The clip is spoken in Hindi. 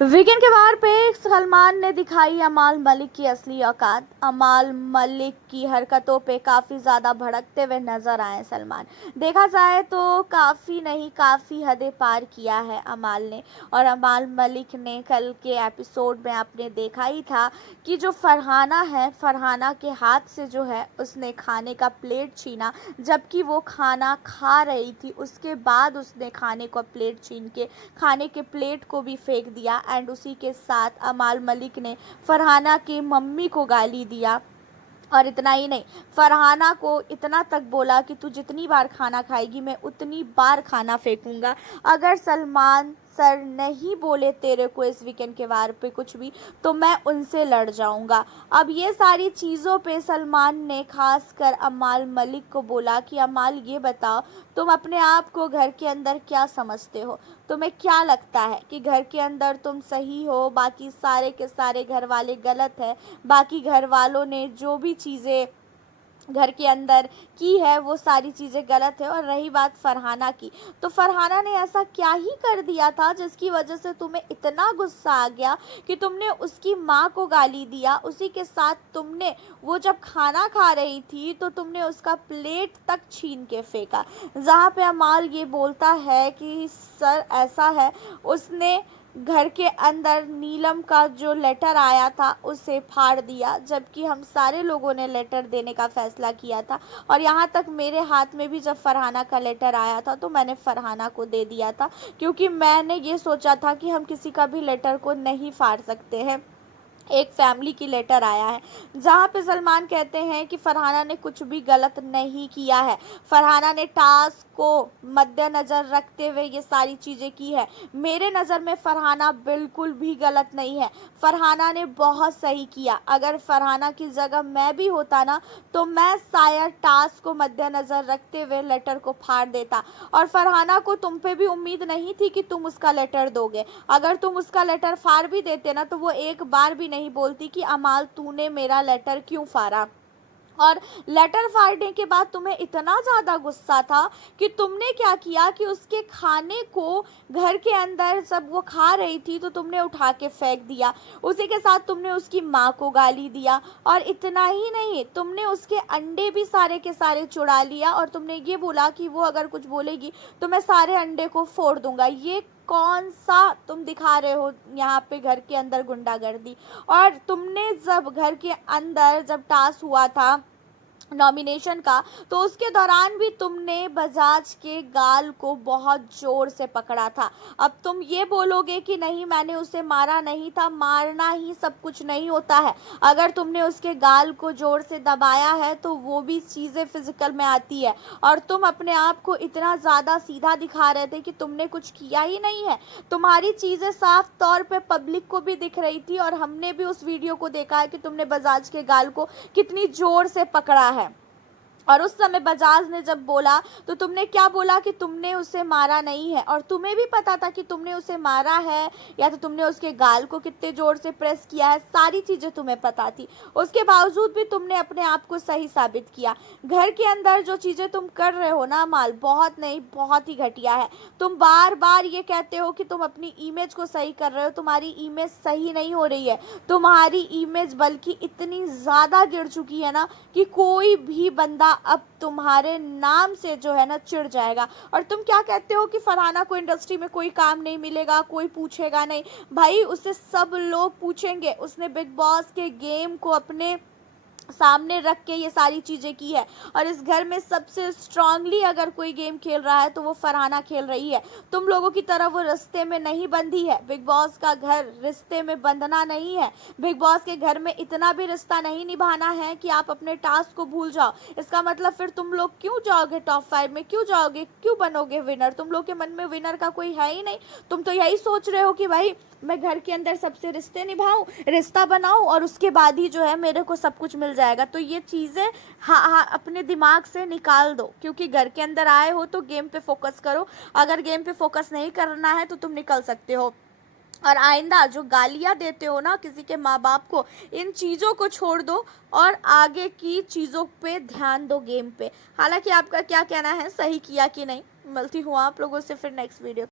वीकेंड के वार पे सलमान ने दिखाई अमाल मलिक की असली औकात। अमाल मलिक की हरकतों पे काफ़ी ज़्यादा भड़कते हुए नजर आए सलमान। देखा जाए तो काफ़ी नहीं काफ़ी हदें पार किया है अमाल ने। और अमाल मलिक ने कल के एपिसोड में आपने देखा ही था कि जो फरहाना है, फरहाना के हाथ से जो है उसने खाने का प्लेट छीना, जबकि वो खाना खा रही थी। उसके बाद उसने खाने का प्लेट छीन के खाने के प्लेट को भी फेंक दिया। एंड उसी के साथ अमाल मलिक ने फरहाना की मम्मी को गाली दिया। और इतना ही नहीं, फरहाना को इतना तक बोला कि तू जितनी बार खाना खाएगी मैं उतनी बार खाना फेंकूंगा। अगर सलमान सर नहीं बोले तेरे को इस वीकेंड के वार पे कुछ भी, तो मैं उनसे लड़ जाऊंगा। अब ये सारी चीज़ों पे सलमान ने खास कर अमाल मलिक को बोला कि अमाल ये बताओ, तुम अपने आप को घर के अंदर क्या समझते हो? तुम्हें क्या लगता है कि घर के अंदर तुम सही हो, बाकी सारे के सारे घर वाले गलत है? बाकी घर वालों ने जो भी चीज़ें घर के अंदर की है वो सारी चीज़ें गलत है। और रही बात फरहाना की, तो फरहाना ने ऐसा क्या ही कर दिया था जिसकी वजह से तुम्हें इतना गुस्सा आ गया कि तुमने उसकी माँ को गाली दिया। उसी के साथ तुमने वो जब खाना खा रही थी तो तुमने उसका प्लेट तक छीन के फेंका। जहाँ पे अमाल ये बोलता है कि सर ऐसा है, उसने घर के अंदर नीलम का जो लेटर आया था उसे फाड़ दिया, जबकि हम सारे लोगों ने लेटर देने का फैसला किया था। और यहाँ तक मेरे हाथ में भी जब फरहाना का लेटर आया था तो मैंने फरहाना को दे दिया था, क्योंकि मैंने ये सोचा था कि हम किसी का भी लेटर को नहीं फाड़ सकते हैं। एक फैमिली की लेटर आया है जहाँ पे सलमान कहते हैं कि फरहाना ने कुछ भी गलत नहीं किया है। फरहाना ने टास्क को मद्देनज़र रखते हुए ये सारी चीज़ें की है। मेरे नज़र में फरहाना बिल्कुल भी गलत नहीं है। फरहाना ने बहुत सही किया। अगर फरहाना की जगह मैं भी होता ना, तो मैं शायद टास्क को मद्देनज़र रखते हुए लेटर को फाड़ देता। और फरहाना को तुम पे भी उम्मीद नहीं थी कि तुम उसका लेटर दोगे। अगर तुम उसका लेटर फाड़ भी देते ना, तो वो एक बार भी नहीं बोलती कि अमाल तूने मेरा लेटर क्यों फाड़ा। और लेटर फाड़ने के बाद तुम्हें इतना ज़्यादा गुस्सा था कि तुमने क्या किया कि उसके खाने को घर के अंदर सब वो खा रही थी तो तुमने उठा के फेंक दिया। उसी के साथ तुमने उसकी माँ को गाली दिया। और इतना ही नहीं, तुमने उसके अंडे भी सारे के सारे चुरा लिया और तुमने ये बोला कि वो अगर कुछ बोलेगी तो मैं सारे अंडे को फोड़ दूंगा। ये कौन सा तुम दिखा रहे हो यहाँ पे घर के अंदर गुंडागर्दी? और तुमने जब घर के अंदर जब टास्क हुआ था नॉमिनेशन का, तो उसके दौरान भी तुमने बजाज के गाल को बहुत ज़ोर से पकड़ा था। अब तुम ये बोलोगे कि नहीं मैंने उसे मारा नहीं था, मारना ही सब कुछ नहीं होता है। अगर तुमने उसके गाल को ज़ोर से दबाया है तो वो भी चीज़ें फिजिकल में आती है। और तुम अपने आप को इतना ज़्यादा सीधा दिखा रहे थे कि तुमने कुछ किया ही नहीं है। तुम्हारी चीज़ें साफ तौर पे पब्लिक को भी दिख रही थी और हमने भी उस वीडियो को देखा है कि तुमने बजाज के गाल को कितनी ज़ोर से पकड़ा है। और उस समय बजाज ने जब बोला तो तुमने क्या बोला कि तुमने उसे मारा नहीं है। और तुम्हें भी पता था कि तुमने उसे मारा है, या तो तुमने उसके गाल को कितने जोर से प्रेस किया है, सारी चीज़ें तुम्हें पता थी। उसके बावजूद भी तुमने अपने आप को सही साबित किया। घर के अंदर जो चीज़ें तुम कर रहे हो ना माल, बहुत नहीं बहुत ही घटिया है। तुम बार बार ये कहते हो कि तुम अपनी इमेज को सही कर रहे हो, तुम्हारी इमेज सही नहीं हो रही है। तुम्हारी इमेज बल्कि इतनी ज़्यादा गिर चुकी है ना कि कोई भी बंदा अब तुम्हारे नाम से जो है ना चिढ़ जाएगा। और तुम क्या कहते हो कि फरहाना को इंडस्ट्री में कोई काम नहीं मिलेगा, कोई पूछेगा नहीं। भाई उसे सब लोग पूछेंगे। उसने बिग बॉस के गेम को अपने सामने रख के ये सारी चीज़ें की है। और इस घर में सबसे स्ट्रांगली अगर कोई गेम खेल रहा है तो वो फरहाना खेल रही है। तुम लोगों की तरह वो रिश्ते में नहीं बंधी है। बिग बॉस का घर रिश्ते में बंधना नहीं है। बिग बॉस के घर में इतना भी रिश्ता नहीं निभाना है कि आप अपने टास्क को भूल जाओ। इसका मतलब फिर तुम लोग क्यों जाओगे टॉप 5 में, क्यों जाओगे, क्यों बनोगे विनर? तुम लोग के मन में विनर का कोई है ही नहीं। तुम तो यही सोच रहे हो कि भाई मैं घर के अंदर सबसे रिश्ते निभाऊं, रिश्ता बनाऊं और उसके बाद ही जो है मेरे को सब कुछ मिल जाएगा। तो ये चीज़ें हाँ हाँ अपने दिमाग से निकाल दो, क्योंकि घर के अंदर आए हो तो गेम पे फोकस करो। अगर गेम पे फोकस नहीं करना है तो तुम निकल सकते हो। और आइंदा जो गालियाँ देते हो ना किसी के माँ बाप को, इन चीज़ों को छोड़ दो और आगे की चीज़ों पे ध्यान दो, गेम पे। हालांकि आपका क्या कहना है, सही किया कि नहीं? मिलती हूँ आप लोगों से फिर नेक्स्ट वीडियो।